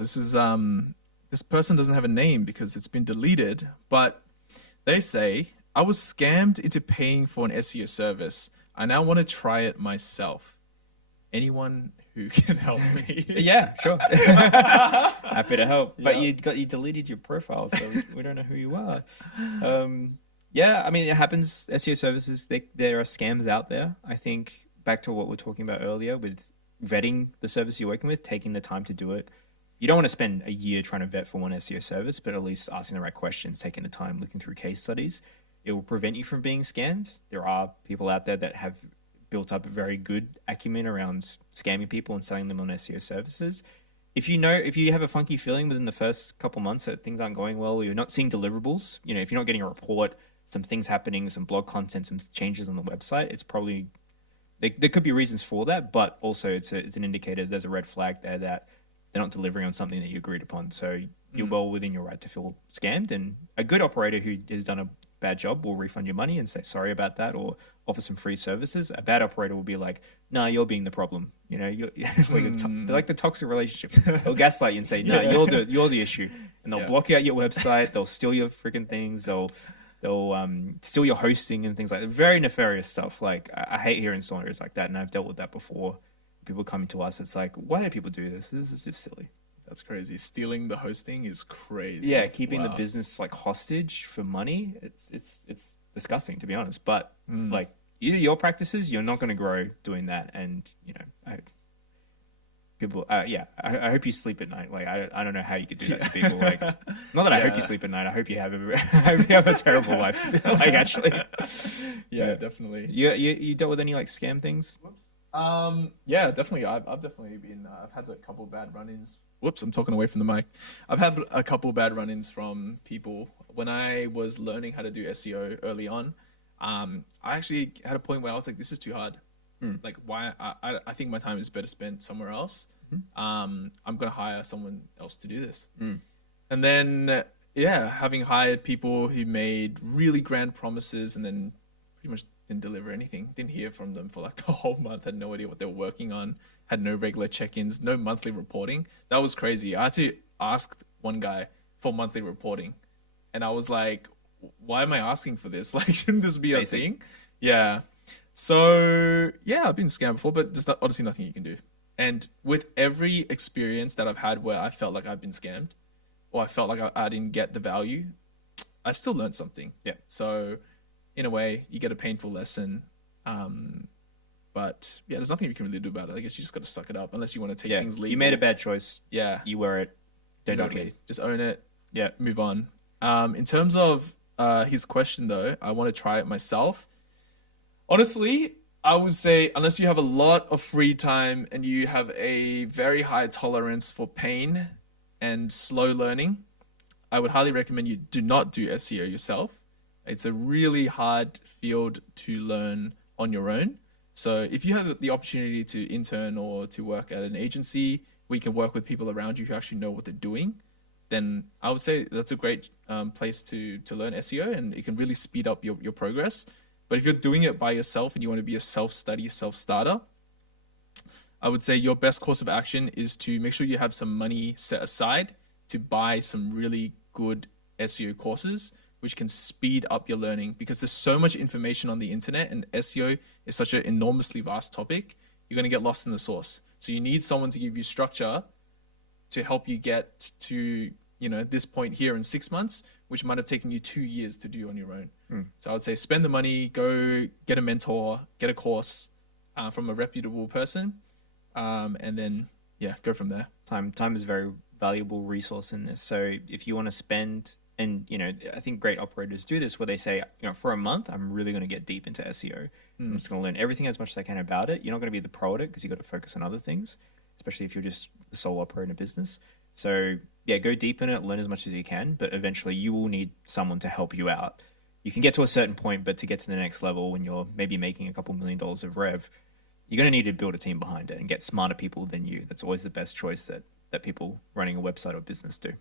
This is this person doesn't have a name because it's been deleted, but they say I was scammed into paying for an SEO service. I now want to try it myself. Anyone who can help me? Yeah, sure. Happy to help. But Yeah. you deleted your profile, so we don't know who you are. Yeah, I mean it happens. SEO services, there are scams out there. I think back to what we are talking about earlier with vetting the service you're working with, taking the time to do it. You don't want to spend a year trying to vet for one SEO service, but at least asking the right questions, taking the time, looking through case studies. It will prevent you from being scammed. There are people out there that have built up a very good acumen around scamming people and selling them on SEO services. If you have a funky feeling within the first couple months that things aren't going well, you're not seeing deliverables, if you're not getting a report, some things happening, some blog content, some changes on the website, it's probably there could be reasons for that, but also it's an indicator there's a red flag there that they're not delivering on something that you agreed upon. So you're well within your right to feel scammed, and a good operator who has done a bad job will refund your money and say sorry about that or offer some free services. A bad operator will be like, no, you're being the problem. You're they're like the toxic relationship. They'll gaslight you and say, no, you're the issue, and they'll block you out your website. They'll steal your freaking things. They'll steal your hosting and things like that. Very nefarious stuff. Like I hate hearing stories like that, and I've dealt with that before. People coming to us, it's like, why do people do this? This is just silly. That's crazy. Stealing the hosting is crazy. Yeah, keeping the business like hostage for money. It's disgusting, to be honest. But like either your practices, you're not going to grow doing that. And I hope you sleep at night. Like I don't know how you could do that to people. Like not that I hope you sleep at night. I hope you have I hope you have a terrible life. Like actually, Yeah, definitely. you dealt with any like scam things? Yeah, definitely. I've definitely been. I've had a couple bad run-ins. Whoops, I'm talking away from the mic. I've had a couple bad run-ins from people when I was learning how to do SEO early on. I actually had a point where I was like, "This is too hard. Like, why? I think my time is better spent somewhere else. I'm gonna hire someone else to do this." And then, yeah, having hired people who made really grand promises and then pretty much didn't deliver anything. Didn't hear from them for like the whole month. Had no idea what they were working on. Had no regular check-ins. No monthly reporting. That was crazy. I had to ask one guy for monthly reporting, and I was like, "Why am I asking for this? Like, shouldn't this be a thing?" Yeah. So yeah, I've been scammed before, but there's honestly nothing you can do. And with every experience that I've had where I felt like I've been scammed, or I felt like I didn't get the value, I still learned something. Yeah. So in a way, you get a painful lesson. But yeah, there's nothing you can really do about it. I guess you just got to suck it up unless you want to take things legal. You made a bad choice. Yeah, You were it. Don't do it exactly. again. Just own it. Yeah. Move on. In terms of his question though, I want to try it myself. Honestly, I would say unless you have a lot of free time and you have a very high tolerance for pain and slow learning, I would highly recommend you do not do SEO yourself. It's a really hard field to learn on your own. So if you have the opportunity to intern or to work at an agency where you can work with people around you who actually know what they're doing, then I would say that's a great place to learn SEO, and it can really speed up your progress. But if you're doing it by yourself and you want to be a self-study, self-starter, I would say your best course of action is to make sure you have some money set aside to buy some really good SEO courses, which can speed up your learning because there's so much information on the internet, and SEO is such an enormously vast topic. You're going to get lost in the source. So you need someone to give you structure to help you get to, this point here in 6 months, which might have taken you 2 years to do on your own. So I would say spend the money, go get a mentor, get a course from a reputable person, and then, yeah, go from there. Time is a very valuable resource in this. So if you want to spend, and I think great operators do this where they say, for a month, I'm really going to get deep into SEO. I'm just going to learn everything as much as I can about it. You're not going to be the pro at it because you've got to focus on other things, especially if you're just a sole operator in a business. So yeah, go deep in it, learn as much as you can, but eventually you will need someone to help you out. You can get to a certain point, but to get to the next level when you're maybe making a couple $1 million of rev, you're going to need to build a team behind it and get smarter people than you. That's always the best choice that people running a website or business do.